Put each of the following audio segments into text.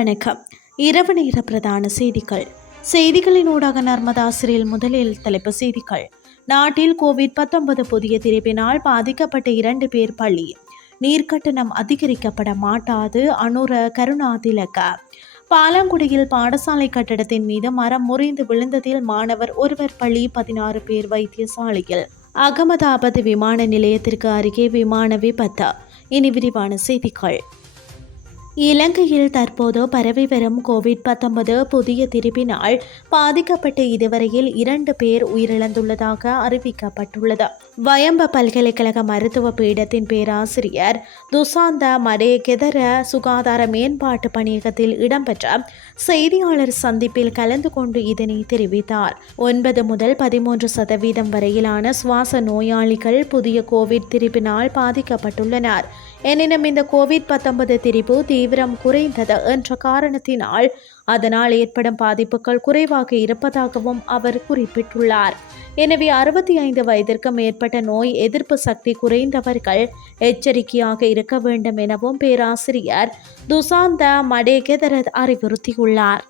வணக்கம். இரவு நேர பிரதான செய்திகள். செய்திகளின் ஊடாக நர்மதாசிரியில் முதலில் தலைப்பு செய்திகள். நாட்டில் கோவிட் 19 புதிய திரிப்பினால் பாதிக்கப்பட்ட இரண்டு பேர் பள்ளி நீர்க்கட்டணம் அதிகரிக்கப்பட மாட்டாது அனுர கருணாதிலக. பாலாங்குடியில் பாடசாலை கட்டடத்தின் மீது மரம் முறிந்து விழுந்ததில் மாணவர் ஒருவர் பள்ளி பதினாறு பேர் வைத்தியசாலையில். அகமதாபாத் விமான நிலையத்திற்கு அருகே விமான விபத்து. இனி விரிவான செய்திகள். இலங்கையில் தற்போது பரவி வரும் கோவிட் 19 புதிய திரிபினால் பாதிக்கப்பட்டு இதுவரையில் இரண்டு பேர் உயிரிழந்துள்ளதாக அறிவிக்கப்பட்டுள்ளது. வயம்ப பல்கலைக்கழக மருத்துவ பீடத்தின் பேராசிரியர் துசாந்த மரே கெதர சுகாதார மேம்பாட்டு பணியகத்தில் இடம்பெற்ற செய்தியாளர் சந்திப்பில் கலந்து கொண்டு இதனை தெரிவித்தார். ஒன்பது முதல் பதிமூன்று சதவீதம் வரையிலான சுவாச நோயாளிகள் புதிய கோவிட் திரிபினால் பாதிக்கப்பட்டுள்ளனர். எனினும் இந்த கோவிட் 19 திரிபு தீவிரம் குறைந்தது என்ற காரணத்தினால் அதனால் ஏற்படும் பாதிப்புகள் குறைவாக இருப்பதாகவும் அவர் குறிப்பிட்டுள்ளார். எனவே அறுபத்தி ஐந்து வயதிற்கு மேற்பட்ட நோய் எதிர்ப்பு சக்தி குறைந்தவர்கள் எச்சரிக்கையாக இருக்க வேண்டும் எனவும் பேராசிரியர் துசாந்த மடேகெதர அறிவுறுத்தியுள்ளார்.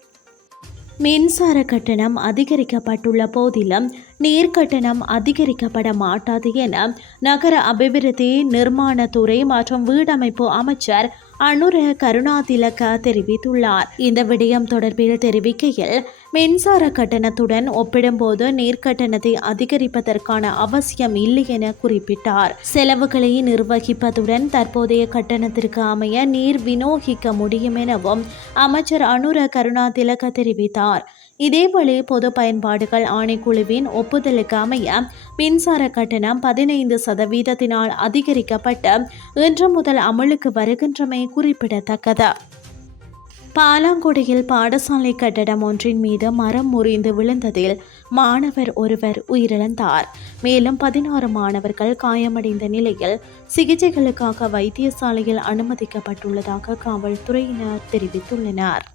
மின்சார கட்டணம் அதிகரிக்கப்பட்டுள்ள போதிலும் நீர் கட்டணம் அதிகரிக்கப்பட மாட்டாது என நகர அபிவிருத்தி நிர்மாணத்துறை மற்றும் வீடமைப்பு அமைச்சர் அனுர கருணாதிலக தெரிவித்துள்ளார். இந்த விடயம் தொடர்பில் தெரிவிக்கையில் மின்சார கட்டணத்துடன் ஒப்பிடும்போது நீர் கட்டணத்தை அதிகரிப்பதற்கான அவசியம் இல்லை என குறிப்பிட்டார். செலவுகளை நிர்வகிப்பதுடன் தற்போதைய கட்டணத்திற்கு அமைய நீர் விநியோகிக்க முடியும் எனவும் அமைச்சர் அனுர கருணாதிலக தெரிவித்தார். இதேவேளை பொது பயன்பாடுகள் ஆணைக்குழுவின் ஒப்புதலுக்கு அமைய மின்சார கட்டணம் பதினைந்து சதவீதத்தினால் அதிகரிக்கப்பட்டு இன்று முதல் அமலுக்கு வருகின்றமை குறிப்பிடத்தக்கது. பாலாங்குடியில் பாடசாலை கட்டடம் ஒன்றின் மீது மரம் முறிந்து விழுந்ததில் மாணவர் ஒருவர் உயிரிழந்தார். மேலும் பதினாறு மாணவர்கள் காயமடைந்த நிலையில் சிகிச்சைகளுக்காக வைத்தியசாலையில் அனுமதிக்கப்பட்டுள்ளதாக காவல்துறையினர் தெரிவித்துள்ளனர்.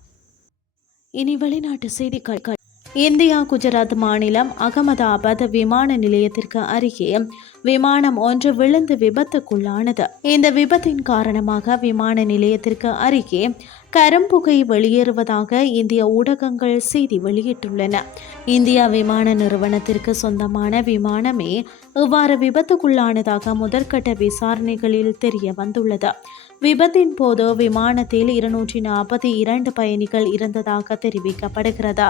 இனி வெளிநாட்டு செய்திகள். இந்தியா குஜராத் மாநிலம் அகமதாபாத் விமான நிலையத்திற்கு அருகே விமானம் ஒன்று விழுந்து விபத்துக்குள்ளானது. இந்த விபத்தின் காரணமாக விமான நிலையத்திற்கு அருகே கரும்புகை வெளியேறுவதாக இந்திய ஊடகங்கள் செய்தி வெளியிட்டுள்ளன. இந்தியா விமான நிறுவனத்திற்கு சொந்தமான விமானமே இவ்வாறு விபத்துக்குள்ளானதாக முதற்கட்ட விசாரணைகளில் தெரிய வந்துள்ளது. விபத்தின் போது விமானத்தில் இருநூற்றி நாற்பத்தி இரண்டு பயணிகள் இருந்ததாக தெரிவிக்கப்படுகிறது.